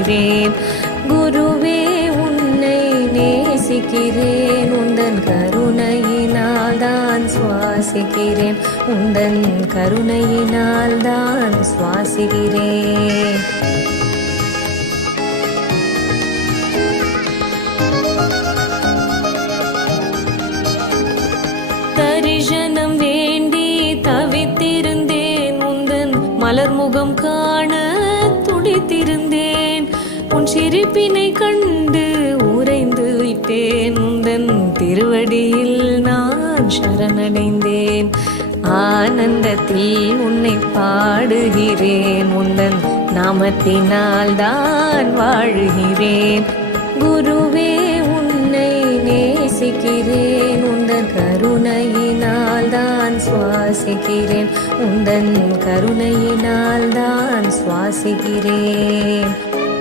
வாழ்கிறேன். குருவே உன்னை நேசிக்கிறேன், உந்தன் கருணையினால் தான் சுவாசிக்கிறேன், உந்தன் கருணையினால் தான் சுவாசிக்கிறேன். தரிசனம் வேண்டி தவித்திருந்தேன், உந்தன் மலர்முகம் காண துடித்திருந்தேன். உன் சிரிப்பினை கண்டு உறைந்து விட்டேன், உந்தன் திருவடியில் நான் சரணடைந்தேன். ஆனந்தத்தில் உன்னை பாடுகிறேன், உந்தன் நாமத்தினால் தான் வாழுகிறேன். குருவே உன்னை நேசிக்கிறேன், உந்தன் கருணையினால் தான் சுவாசிக்கிறேன், உந்தன் கருணையினால் தான் சுவாசிக்கிறேன்.